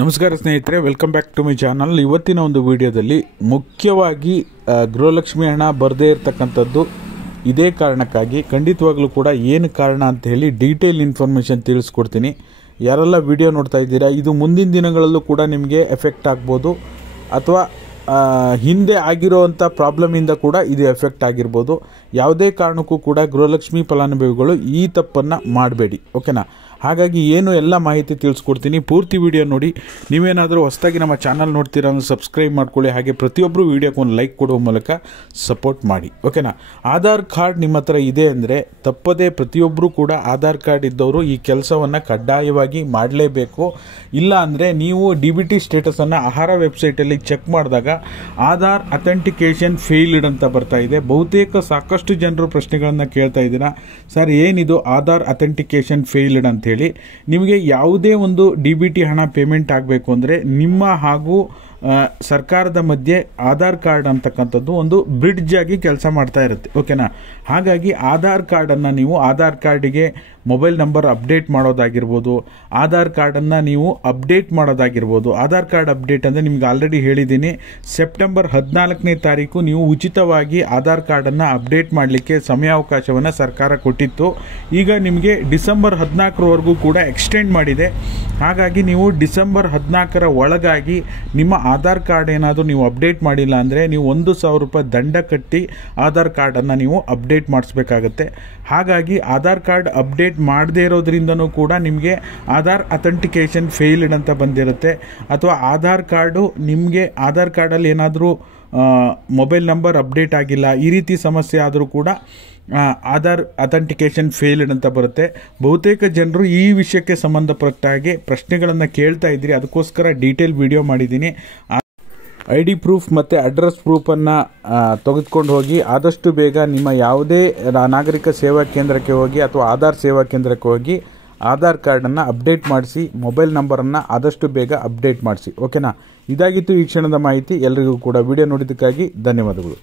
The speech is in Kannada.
ನಮಸ್ಕಾರ ಸ್ನೇಹಿತರೆ, welcome back to my channel. ಇವತ್ತಿನ ಒಂದು ವಿಡಿಯೋದಲ್ಲಿ ಮುಖ್ಯವಾಗಿ ಗೃಹಲಕ್ಷ್ಮಿ ಹಣ ಬರದೇ ಇರತಕ್ಕಂಥದ್ದು ಇದೇ ಕಾರಣಕ್ಕಾಗಿ. ಖಂಡಿತವಾಗ್ಲೂ ಕೂಡ ಏನು ಕಾರಣ ಅಂತ ಹೇಳಿ ಡೀಟೇಲ್ ಇನ್ಫಾರ್ಮೇಷನ್ ತಿಳಿಸ್ಕೊಡ್ತೀನಿ. ಯಾರೆಲ್ಲ ವಿಡಿಯೋ ನೋಡ್ತಾ ಇದ್ದೀರಾ, ಇದು ಮುಂದಿನ ದಿನಗಳಲ್ಲೂ ಕೂಡ ನಿಮಗೆ ಎಫೆಕ್ಟ್ ಆಗ್ಬೋದು ಅಥವಾ ಹಿಂದೆ ಆಗಿರೋವಂಥ ಪ್ರಾಬ್ಲಮಿಂದ ಕೂಡ ಇದು ಎಫೆಕ್ಟ್ ಆಗಿರ್ಬೋದು. ಯಾವುದೇ ಕಾರಣಕ್ಕೂ ಕೂಡ ಗೃಹಲಕ್ಷ್ಮಿ ಫಲಾನುಭವಿಗಳು ಈ ತಪ್ಪನ್ನು ಮಾಡಬೇಡಿ, ಓಕೆನಾ? ಹಾಗಾಗಿ ಏನು ಎಲ್ಲ ಮಾಹಿತಿ ತಿಳಿಸ್ಕೊಡ್ತೀನಿ, ಪೂರ್ತಿ ವಿಡಿಯೋ ನೋಡಿ. ನೀವೇನಾದರೂ ಹೊಸದಾಗಿ ನಮ್ಮ ಚಾನಲ್ ನೋಡ್ತೀರಾ ಅಂದರೆ ಸಬ್ಸ್ಕ್ರೈಬ್ ಮಾಡ್ಕೊಳ್ಳಿ. ಹಾಗೆ ಪ್ರತಿಯೊಬ್ಬರು ವಿಡಿಯೋಕ್ಕೆ ಒಂದು ಲೈಕ್ ಕೊಡುವ ಮೂಲಕ ಸಪೋರ್ಟ್ ಮಾಡಿ, ಓಕೆನಾ? ಆಧಾರ್ ಕಾರ್ಡ್ ನಿಮ್ಮ ಹತ್ರ ಇದೆ ಅಂದರೆ ತಪ್ಪದೇ ಪ್ರತಿಯೊಬ್ಬರು ಕೂಡ ಆಧಾರ್ ಕಾರ್ಡ್ ಇದ್ದವರು ಈ ಕೆಲಸವನ್ನು ಕಡ್ಡಾಯವಾಗಿ ಮಾಡಲೇಬೇಕು. ಇಲ್ಲ ಅಂದರೆ ನೀವು DBT ಸ್ಟೇಟಸನ್ನು ಆಹಾರ ವೆಬ್ಸೈಟಲ್ಲಿ ಚೆಕ್ ಮಾಡಿದಾಗ ಆಧಾರ್ ಅಥೆಂಟಿಕೇಷನ್ ಫೇಲ್ಡ್ ಅಂತ ಬರ್ತಾ ಇದೆ. ಬಹುತೇಕ ಸಾಕಷ್ಟು ಜನರು ಪ್ರಶ್ನೆಗಳನ್ನು ಕೇಳ್ತಾ ಇದ್ದೀರಾ, ಸರ್ ಏನಿದು ಆಧಾರ್ ಅಥೆಂಟಿಕೇಷನ್ ಫೇಲ್ಡ್ ಅಂತ ಹೇಳಿ. ನಿಮಗೆ ಯಾವುದೇ ಒಂದು DBT ಹಣ ಪೇಮೆಂಟ್ ಆಗಬೇಕು ಅಂದರೆ ನಿಮ್ಮ ಹಾಗೂ ಸರ್ಕಾರದ ಮಧ್ಯೆ ಆಧಾರ್ ಕಾರ್ಡ್ ಅಂತಕ್ಕಂಥದ್ದು ಒಂದು ಬ್ರಿಡ್ಜ್ ಆಗಿ ಕೆಲಸ ಮಾಡ್ತಾ ಇರುತ್ತೆ, ಓಕೆನಾ? ಹಾಗಾಗಿ ಆಧಾರ್ ಕಾರ್ಡನ್ನು ನೀವು ಆಧಾರ್ ಕಾರ್ಡಿಗೆ ಮೊಬೈಲ್ ನಂಬರ್ ಅಪ್ಡೇಟ್ ಮಾಡೋದಾಗಿರ್ಬೋದು, ಆಧಾರ್ ಕಾರ್ಡನ್ನು ನೀವು ಅಪ್ಡೇಟ್ ಮಾಡೋದಾಗಿರ್ಬೋದು. ಆಧಾರ್ ಕಾರ್ಡ್ ಅಪ್ಡೇಟ್ ಅಂದರೆ ನಿಮ್ಗೆ ಆಲ್ರೆಡಿ ಹೇಳಿದ್ದೀನಿ, ಸೆಪ್ಟೆಂಬರ್ 14ನೇ ತಾರೀಕು ನೀವು ಉಚಿತವಾಗಿ ಆಧಾರ್ ಕಾರ್ಡನ್ನು ಅಪ್ಡೇಟ್ ಮಾಡಲಿಕ್ಕೆ ಸಮಯಾವಕಾಶವನ್ನು ಸರ್ಕಾರ ಕೊಟ್ಟಿತ್ತು. ಈಗ ನಿಮಗೆ ಡಿಸೆಂಬರ್ 14ರವರೆಗೂ ಕೂಡ ಎಕ್ಸ್ಟೆಂಡ್ ಮಾಡಿದೆ. ಹಾಗಾಗಿ ನೀವು ಡಿಸೆಂಬರ್ 14ರ ಒಳಗಾಗಿ ನಿಮ್ಮ ಆಧಾರ್ ಕಾರ್ಡ್ ಏನಾದರೂ ನೀವು ಅಪ್ಡೇಟ್ ಮಾಡಿಲ್ಲ ಅಂದರೆ ನೀವು 1,000 ರೂಪಾಯಿ ದಂಡ ಕಟ್ಟಿ ಆಧಾರ್ ಕಾರ್ಡನ್ನು ನೀವು ಅಪ್ಡೇಟ್ ಮಾಡಿಸ್ಬೇಕಾಗತ್ತೆ. ಹಾಗಾಗಿ ಆಧಾರ್ ಕಾರ್ಡ್ ಅಪ್ಡೇಟ್ ಮಾಡದೇ ಇರೋದ್ರಿಂದನೂ ಕೂಡ ನಿಮಗೆ ಆಧಾರ್ ಅಥೆಂಟಿಕೇಷನ್ ಫೇಲ್ಡ್ ಅಂತ ಬಂದಿರುತ್ತೆ. ಅಥವಾ ಆಧಾರ್ ಕಾರ್ಡು ನಿಮಗೆ ಆಧಾರ್ ಕಾರ್ಡಲ್ಲಿ ಏನಾದರೂ ಮೊಬೈಲ್ ನಂಬರ್ ಅಪ್ಡೇಟ್ ಆಗಿಲ್ಲ, ಈ ರೀತಿ ಸಮಸ್ಯೆ ಆದರೂ ಕೂಡ ಆಧಾರ್ ಅಥೆಂಟಿಕೇಷನ್ ಫೇಲ್ಡ್ ಅಂತ ಬರುತ್ತೆ. ಬಹುತೇಕ ಜನರು ಈ ವಿಷಯಕ್ಕೆ ಸಂಬಂಧಪಟ್ಟ ಹಾಗೆ ಪ್ರಶ್ನೆಗಳನ್ನು ಕೇಳ್ತಾ ಇದ್ದೀರಿ, ಅದಕ್ಕೋಸ್ಕರ ಡೀಟೇಲ್ ವಿಡಿಯೋ ಮಾಡಿದ್ದೀನಿ. ID ಪ್ರೂಫ್ ಮತ್ತು ಅಡ್ರೆಸ್ ಪ್ರೂಫನ್ನು ತೆಗೆದುಕೊಂಡು ಹೋಗಿ ಆದಷ್ಟು ಬೇಗ ನಿಮ್ಮ ಯಾವುದೇ ನಾಗರಿಕ ಸೇವಾ ಕೇಂದ್ರಕ್ಕೆ ಹೋಗಿ ಅಥವಾ ಆಧಾರ್ ಸೇವಾ ಕೇಂದ್ರಕ್ಕೆ ಹೋಗಿ ಆಧಾರ್ ಕಾರ್ಡನ್ನು ಅಪ್ಡೇಟ್ ಮಾಡಿಸಿ, ಮೊಬೈಲ್ ನಂಬರನ್ನು ಆದಷ್ಟು ಬೇಗ ಅಪ್ಡೇಟ್ ಮಾಡಿಸಿ, ಓಕೆನಾ? ಇದಾಗಿತ್ತು ಈ ಕ್ಷಣದ ಮಾಹಿತಿ. ಎಲ್ಲರಿಗೂ ಕೂಡ ವಿಡಿಯೋ ನೋಡಿದ್ದಕ್ಕಾಗಿ ಧನ್ಯವಾದಗಳು.